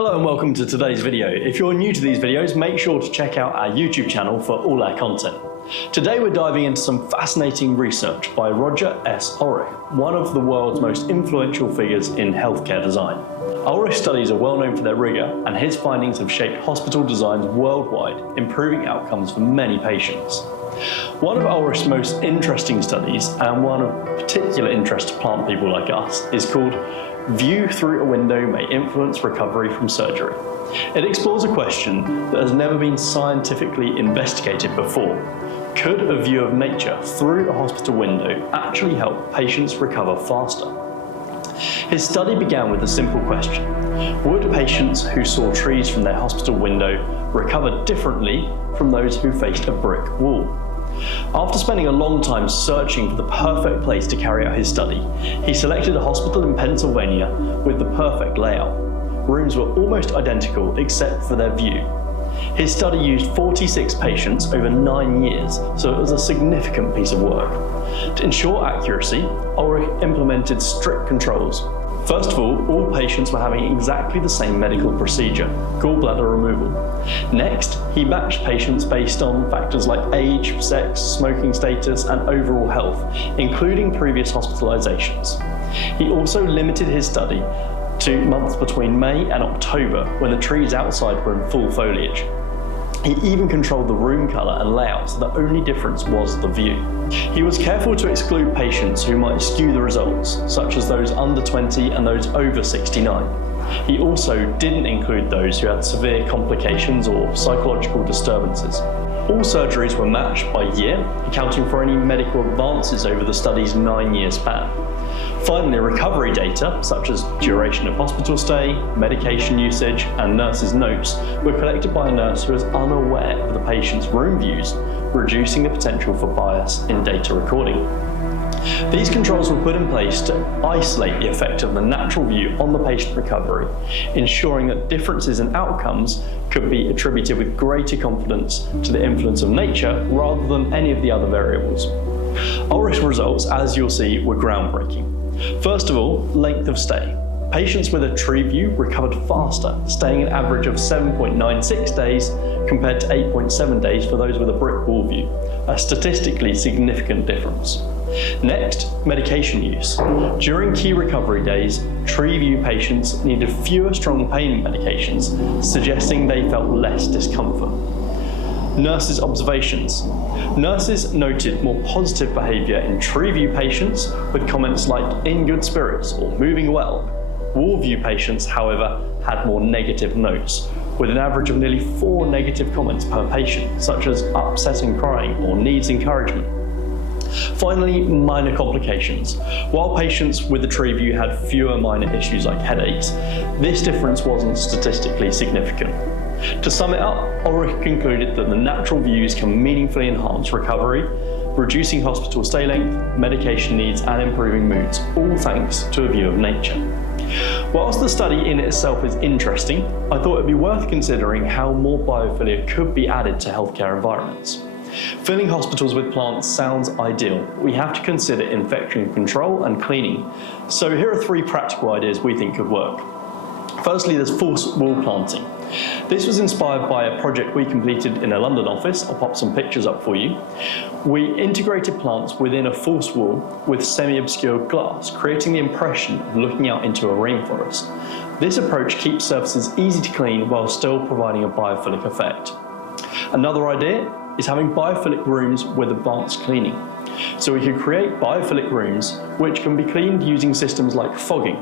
Hello and welcome to today's video. If you're new to these videos, make sure to check out our YouTube channel for all our content. Today we're diving into some fascinating research by Roger S. Ulrich, one of the world's most influential figures in healthcare design. Ulrich's studies are well known for their rigor, and his findings have shaped hospital designs worldwide, improving outcomes for many patients. One of Ulrich's most interesting studies, and one of particular interest to plant people like us, is called View Through a Window May Influence Recovery from Surgery. It explores a question that has never been scientifically investigated before. Could a view of nature through a hospital window actually help patients recover faster? His study began with a simple question: would patients who saw trees from their hospital window recover differently from those who faced a brick wall? After spending a long time searching for the perfect place to carry out his study, he selected a hospital in Pennsylvania with the perfect layout. Rooms were almost identical except for their view. His study used 46 patients over 9 years, so it was a significant piece of work. To ensure accuracy, Ulrich implemented strict controls. First of all patients were having exactly the same medical procedure, gallbladder removal. Next, he matched patients based on factors like age, sex, smoking status, and overall health, including previous hospitalizations. He also limited his study to months between May and October, when the trees outside were in full foliage. He even controlled the room colour and layout, so the only difference was the view. He was careful to exclude patients who might skew the results, such as those under 20 and those over 69. He also didn't include those who had severe complications or psychological disturbances. All surgeries were matched by year, accounting for any medical advances over the study's 9-year span. Finally, recovery data, such as duration of hospital stay, medication usage, and nurses' notes, were collected by a nurse who was unaware of the patient's room views, reducing the potential for bias in data recording. These controls were put in place to isolate the effect of the natural view on the patient recovery, ensuring that differences in outcomes could be attributed with greater confidence to the influence of nature rather than any of the other variables. Ulrich's results, as you'll see, were groundbreaking. First of all, length of stay. Patients with a tree view recovered faster, staying an average of 7.96 days compared to 8.7 days for those with a brick wall view, a statistically significant difference. Next, medication use. During key recovery days, tree view patients needed fewer strong pain medications, suggesting they felt less discomfort. Nurses' observations. Nurses noted more positive behaviour in tree view patients with comments like "in good spirits" or "moving well." Wall view patients, however, had more negative notes, with an average of nearly 4 negative comments per patient, such as upset and crying or needs encouragement. Finally, minor complications. While patients with the tree view had fewer minor issues like headaches, this difference wasn't statistically significant. To sum it up, Ulrich concluded that the natural views can meaningfully enhance recovery, reducing hospital stay length, medication needs, and improving moods, all thanks to a view of nature. Whilst the study in itself is interesting, I thought it'd be worth considering how more biophilia could be added to healthcare environments. Filling hospitals with plants sounds ideal, but we have to consider infection control and cleaning. So here are 3 practical ideas we think could work. Firstly, there's false wall planting. This was inspired by a project we completed in a London office. I'll pop some pictures up for you. We integrated plants within a false wall with semi-obscured glass, creating the impression of looking out into a rainforest. This approach keeps surfaces easy to clean while still providing a biophilic effect. Another idea is having biophilic rooms with advanced cleaning. So we could create biophilic rooms which can be cleaned using systems like fogging.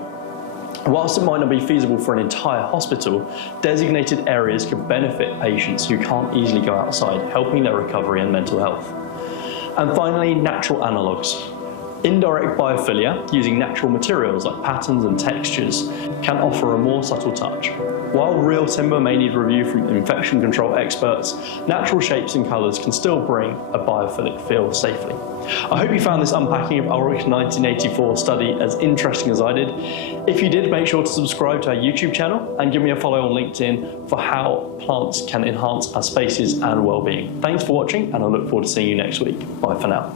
Whilst it might not be feasible for an entire hospital, designated areas could benefit patients who can't easily go outside, helping their recovery and mental health. And finally, natural analogues. Indirect biophilia, using natural materials like patterns and textures, can offer a more subtle touch. While real timber may need review from infection control experts, natural shapes and colours can still bring a biophilic feel safely. I hope you found this unpacking of Ulrich's 1984 study as interesting as I did. If you did, make sure to subscribe to our YouTube channel and give me a follow on LinkedIn for how plants can enhance our spaces and well-being. Thanks for watching, and I look forward to seeing you next week. Bye for now.